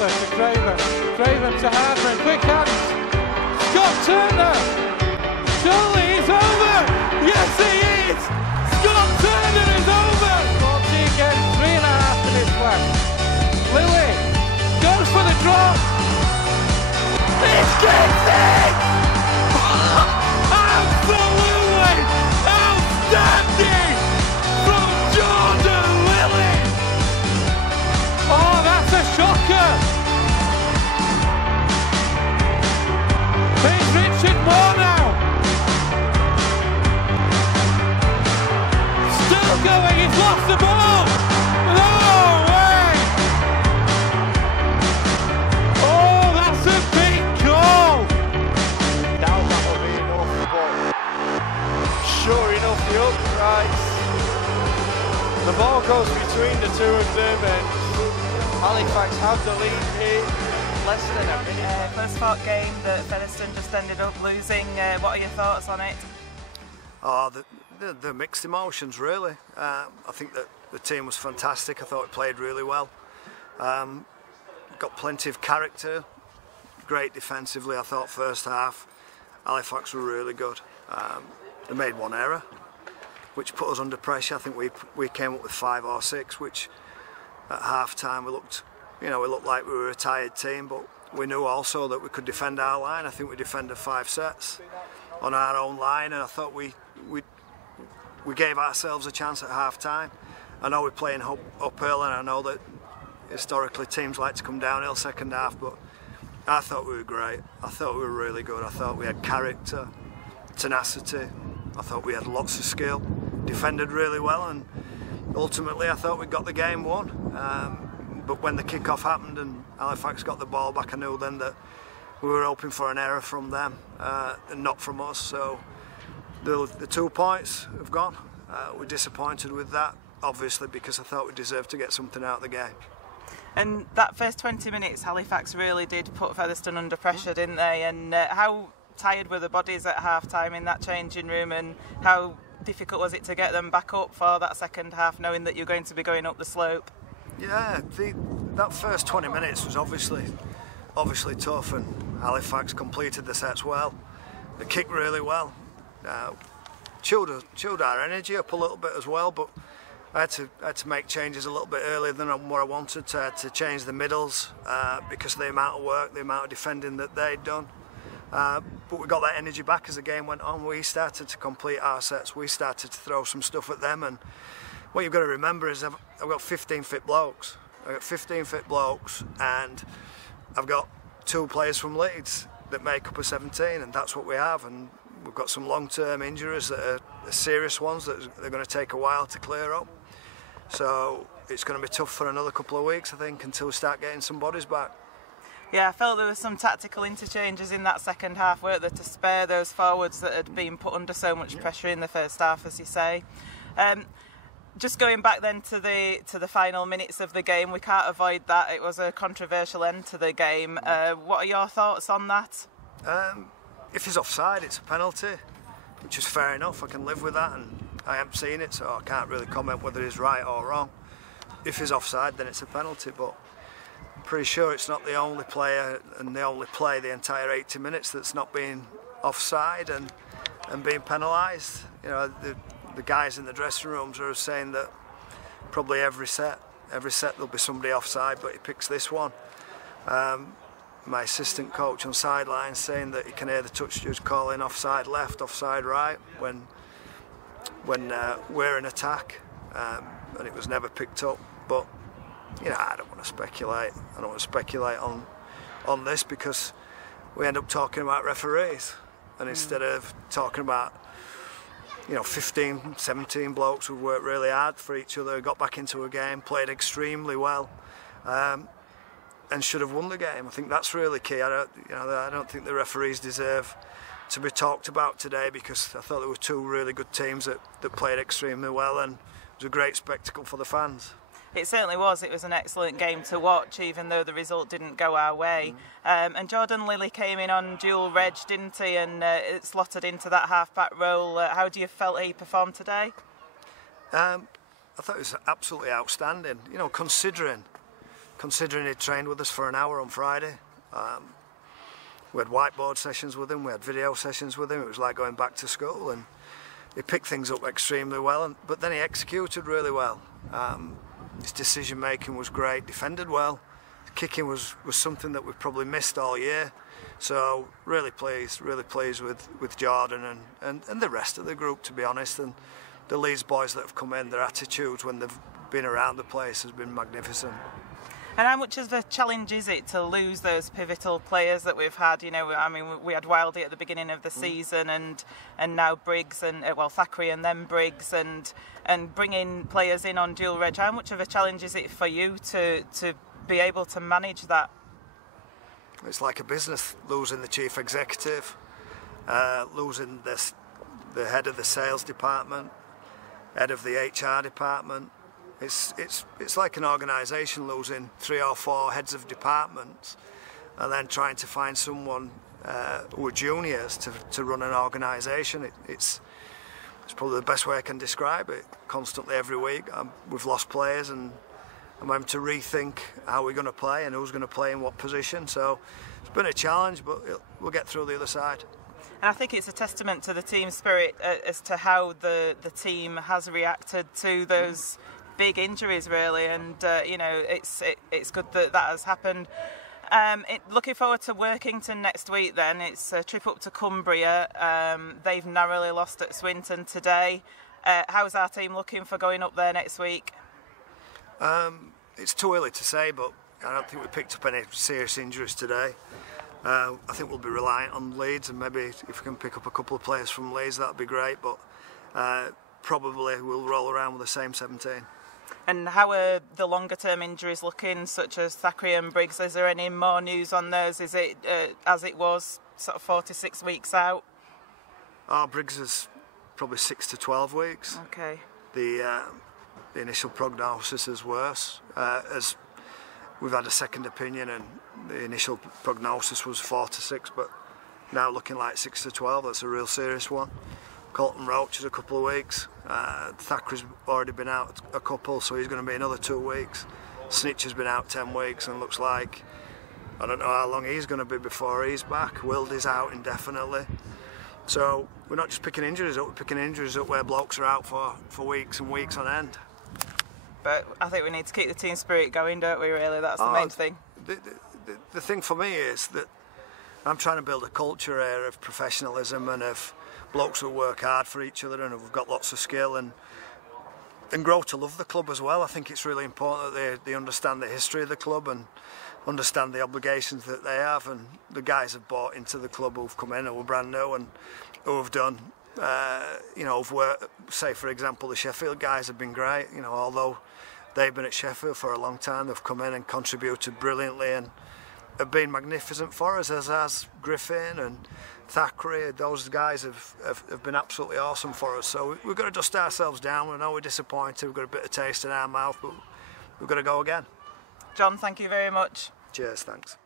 over to Craven. Craven to Hardman. Quick hands. Scott Turner. Surely he's over. Yes, he is. Scott Turner is over. 14 games, 3.5 minutes left. Lilley goes for the drop. It's Kingstone! Absolutely outstanding from Jordan Lilley! Oh, that's a shocker! Here's Richard Moore now. Still going, he's lost the ball! No way! Oh, that's a big goal! Now that will be enough, but sure enough, the uprights. The ball goes between the two of them, and Halifax have the lead in less than a minute. First sport game that Featherstone just ended up losing. What are your thoughts on it? Oh, the mixed emotions, really. I think that the team was fantastic. I thought it played really well. Got plenty of character. Great defensively, I thought, first half. Halifax were really good. They made one error, which put us under pressure. I think we came up with 5 or 6, which at half time we looked like we were a tired team, but we knew also that we could defend our line. I think we defended 5 sets on our own line, and I thought we gave ourselves a chance at half time. I know we're playing uphill, and I know that historically teams like to come downhill second half, but I thought we were great. I thought we were really good. I thought we had character, tenacity. I thought we had lots of skill, defended really well, and ultimately I thought we got the game won. But when the kick-off happened and Halifax got the ball back, I knew then that we were hoping for an error from them and not from us. So the 2 points have gone. We're disappointed with that, obviously, because I thought we deserved to get something out of the game. And that first 20 minutes, Halifax really did put Featherstone under pressure, didn't they? And how tired were the bodies at half-time in that changing room, and how difficult was it to get them back up for that second half, knowing that you're going to be going up the slope? Yeah, that first 20 minutes was obviously tough, and Halifax completed the sets well. They kicked really well. Chilled our energy up a little bit as well, but I had to make changes a little bit earlier than what I wanted. I had to change the middles because of the amount of work, the amount of defending that they'd done. But we got that energy back as the game went on. We started to complete our sets. We started to throw some stuff at them. And what you've got to remember is I've got 15 fit blokes. I've got 15 fit blokes, and I've got 2 players from Leeds that make up a 17, and that's what we have. And we've got some long-term injuries that are serious ones that are going to take a while to clear up. So it's going to be tough for another couple of weeks, I think, until we start getting some bodies back. Yeah, I felt there were some tactical interchanges in that second half, weren't there, to spare those forwards that had been put under so much pressure in the first half, as you say. Just going back then to the final minutes of the game, we can't avoid that. It was a controversial end to the game. What are your thoughts on that? If he's offside, it's a penalty, which is fair enough. I can live with that, and I haven't seen it, so I can't really comment whether he's right or wrong. If he's offside, then it's a penalty, but I'm pretty sure it's not the only player and the only play the entire 80 minutes that's not being offside and being penalised. You know, the guys in the dressing rooms are saying that probably every set there'll be somebody offside, but he picks this one. My assistant coach on sideline saying that he can hear the touch judge calling offside left, offside right when we're in attack, and it was never picked up. But you know, I don't want to speculate. I don't want to speculate on this, because we end up talking about referees, and instead of talking about 15, 17 blokes who worked really hard for each other, got back into a game, played extremely well, and should have won the game. I think that's really key. I don't think the referees deserve to be talked about today, because I thought there were 2 really good teams that played extremely well, and it was a great spectacle for the fans. It certainly was. It was an excellent game to watch, even though the result didn't go our way. And Jordan Lilley came in on dual reg, didn't he, and slotted into that half-back role. How do you felt he performed today? I thought it was absolutely outstanding. Considering considering he trained with us for an hour on Friday. We had whiteboard sessions with him, we had video sessions with him. It was like going back to school, and he picked things up extremely well, but then he executed really well. His decision making was great, defended well. His kicking was something that we've probably missed all year. So really pleased with Jordan and the rest of the group, to be honest. And the Leeds boys that have come in, their attitudes when they've been around the place has been magnificent. And how much of a challenge is it to lose those pivotal players that we've had? You know, I mean, we had Wildy at the beginning of the season, and now Briggs and Thackeray and then Briggs, and bringing players in on dual reg. How much of a challenge is it for you to be able to manage that? It's like a business, losing the chief executive, losing the head of the sales department, head of the HR department. It's like an organisation losing 3 or 4 heads of departments, and then trying to find someone who are juniors to run an organisation. It's probably the best way I can describe it. Constantly every week we've lost players, and I'm having to rethink how we're going to play and who's going to play in what position. So it's been a challenge, but we'll get through the other side. And I think it's a testament to the team spirit as to how the team has reacted to those big injuries, really, and you know, it's good that has happened. Looking forward to Workington next week. Then it's a trip up to Cumbria. They've narrowly lost at Swinton today. How's our team looking for going up there next week? It's too early to say, but I don't think we picked up any serious injuries today. I think we'll be reliant on Leeds, and maybe if we can pick up a couple of players from Leeds, that'd be great. But probably we'll roll around with the same 17. And how are the longer term injuries looking, such as Thackeray and Briggs? Is there any more news on those? Is it as it was, sort of 4 to 6 weeks out? Briggs is probably 6 to 12 weeks. Okay. The initial prognosis is worse, as we've had a second opinion, and the initial prognosis was 4 to 6, but now looking like 6 to 12. That's a real serious one. Colton Roach is a couple of weeks. Thackeray's already been out a couple, so he's going to be another 2 weeks. Snitch has been out 10 weeks, and looks like I don't know how long he's going to be before he's back. Wildy's out indefinitely. So we're not just picking injuries up, we're picking injuries up where blokes are out for weeks and weeks on end. But I think we need to keep the team spirit going, don't we, really? That's the main thing. The thing for me is that I'm trying to build a culture here of professionalism and of blokes who work hard for each other and who've got lots of skill and grow to love the club as well. I think it's really important that they understand the history of the club and understand the obligations that they have, and the guys have bought into the club who've come in, who are brand new and who have done, you know, who've worked, say for example the Sheffield guys have been great, you know, although they've been at Sheffield for a long time, they've come in and contributed brilliantly and have been magnificent for us, as has Griffin and Thackeray. Those guys have been absolutely awesome for us. So we've got to dust ourselves down. We know we're disappointed, we've got a bit of taste in our mouth, but we've got to go again. John, thank you very much. Cheers, thanks.